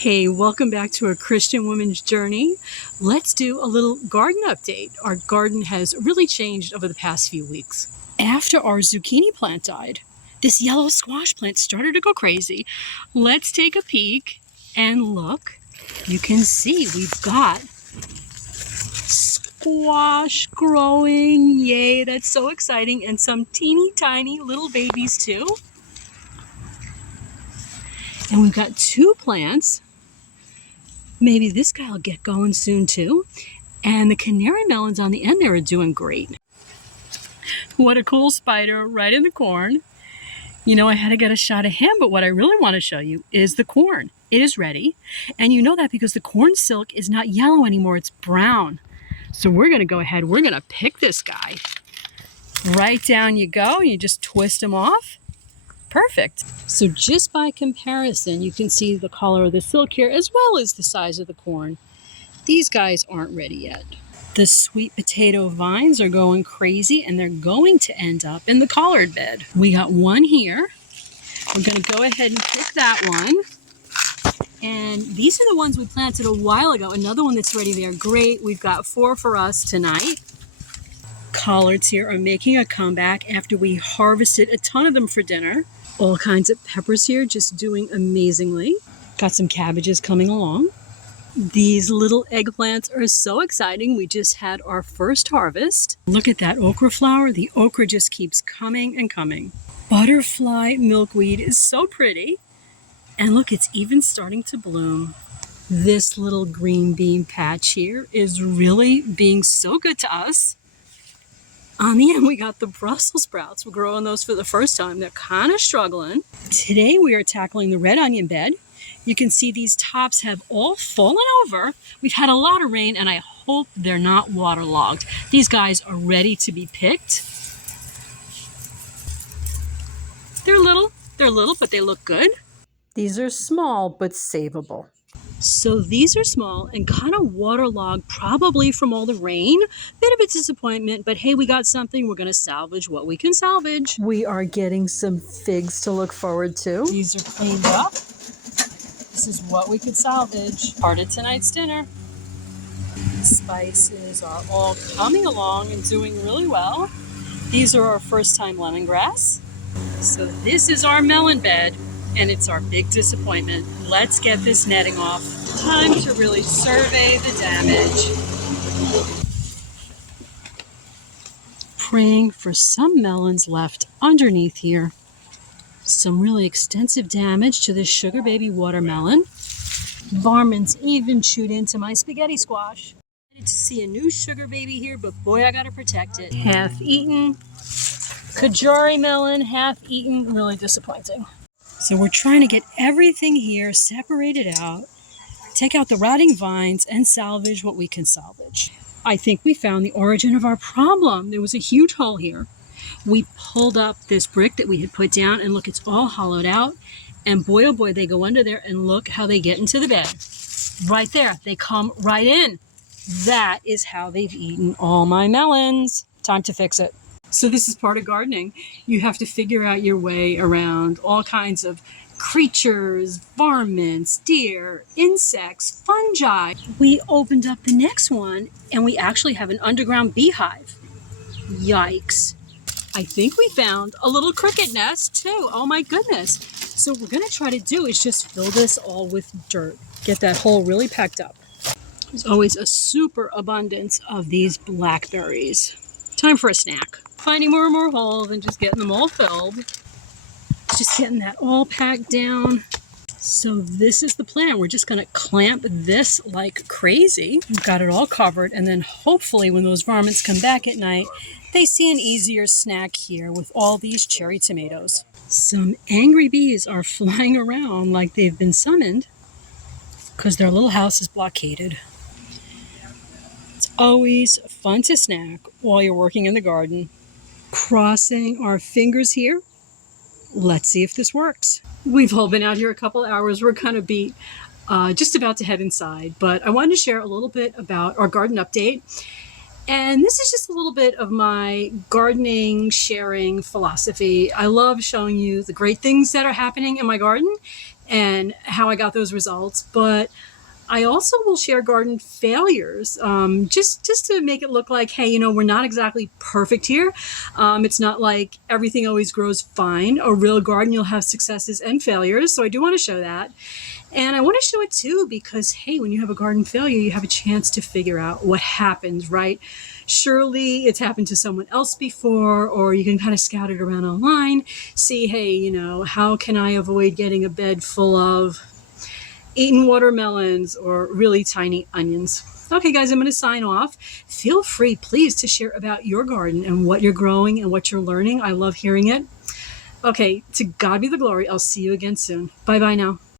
Hey, welcome back to A Christian Woman's Journey. Let's do a little garden update. Our garden has really changed over the past few weeks. After our zucchini plant died, this yellow squash plant started to go crazy. Let's take a peek and look. You can see we've got squash growing. Yay, that's so exciting. And some teeny tiny little babies too. And we've got two plants. Maybe this guy will get going soon too. And the canary melons on the end there are doing great. What a cool spider right in the corn. You know, I had to get a shot of him, but what I really want to show you is the corn. It is ready. And you know that because the corn silk is not yellow anymore, it's brown. So we're going to go ahead, we're going to pick this guy. Right down you go, you just twist him off. Perfect. So just by comparison, you can see the color of the silk here as well as the size of the corn. These guys aren't ready yet. The sweet potato vines are going crazy and they're going to end up in the collard bed. We got one here. We're going to go ahead and pick that one. And these are the ones we planted a while ago. Another one that's ready there. Great. We've got 4 for us tonight. Collards here are making a comeback after we harvested a ton of them for dinner. All kinds of peppers here, just doing amazingly. Got some cabbages coming along. These little eggplants are so exciting. We just had our first harvest. Look at that okra flower. The okra just keeps coming and coming. Butterfly milkweed is so pretty. And look, it's even starting to bloom. This little green bean patch here is really being so good to us. On the end, we got the Brussels sprouts. We're growing those for the first time. They're kind of struggling. Today, we are tackling the red onion bed. You can see these tops have all fallen over. We've had a lot of rain, and I hope they're not waterlogged. These guys are ready to be picked. They're little, but they look good. These are small, but savable. So these are small and kind of waterlogged, probably from all the rain. Bit of a disappointment, but hey, we got something. We're going to salvage what we can salvage. We are getting some figs to look forward to. These are cleaned up. This is what we could salvage. Part of tonight's dinner. Spices are all coming along and doing really well. These are our first time lemongrass. So this is our melon bed. And it's our big disappointment. Let's get this netting off. Time to really survey the damage. Praying for some melons left underneath here. Some really extensive damage to this sugar baby watermelon. Varmints even chewed into my spaghetti squash. I to see a new sugar baby here, but boy, I gotta protect it. Half eaten. Kajari melon, half eaten. Really disappointing. So we're trying to get everything here separated out, take out the rotting vines, and salvage what we can salvage. I think we found the origin of our problem. There was a huge hole here. We pulled up this brick that we had put down, and look, it's all hollowed out. And boy, oh boy, they go under there, and look how they get into the bed. Right there, they come right in. That is how they've eaten all my melons. Time to fix it. So this is part of gardening. You have to figure out your way around all kinds of creatures, varmints, deer, insects, fungi. We opened up the next one and we actually have an underground beehive. Yikes. I think we found a little cricket nest too. Oh my goodness. So what we're gonna try to do is just fill this all with dirt. Get that hole really packed up. There's always a super abundance of these blackberries. Time for a snack. Finding more and more holes and just getting them all filled. Just getting that all packed down. So this is the plan. We're just going to clamp this like crazy. We've got it all covered, and then hopefully when those varmints come back at night, they see an easier snack here with all these cherry tomatoes. Some angry bees are flying around like they've been summoned because their little house is blockaded. It's always fun to snack while you're working in the garden. Crossing our fingers here. Let's see if this works. We've all been out here a couple hours. We're kind of beat, just about to head inside, but I wanted to share a little bit about our garden update. And this is just a little bit of my gardening sharing philosophy. I love showing you the great things that are happening in my garden. and how I got those results. But I also will share garden failures, just to make it look like, hey, we're not exactly perfect here. It's not like everything always grows fine. A real garden, you'll have successes and failures. So I do want to show that. And I want to show it too because, hey, when you have a garden failure, you have a chance to figure out what happens, right? Surely it's happened to someone else before, or you can kind of scout it around online, see, hey, how can I avoid getting a bed full of eaten watermelons or really tiny onions. Okay, guys, I'm going to sign off. Feel free, please, to share about your garden and what you're growing and what you're learning. I love hearing it. Okay, to God be the glory. I'll see you again soon. Bye-bye now.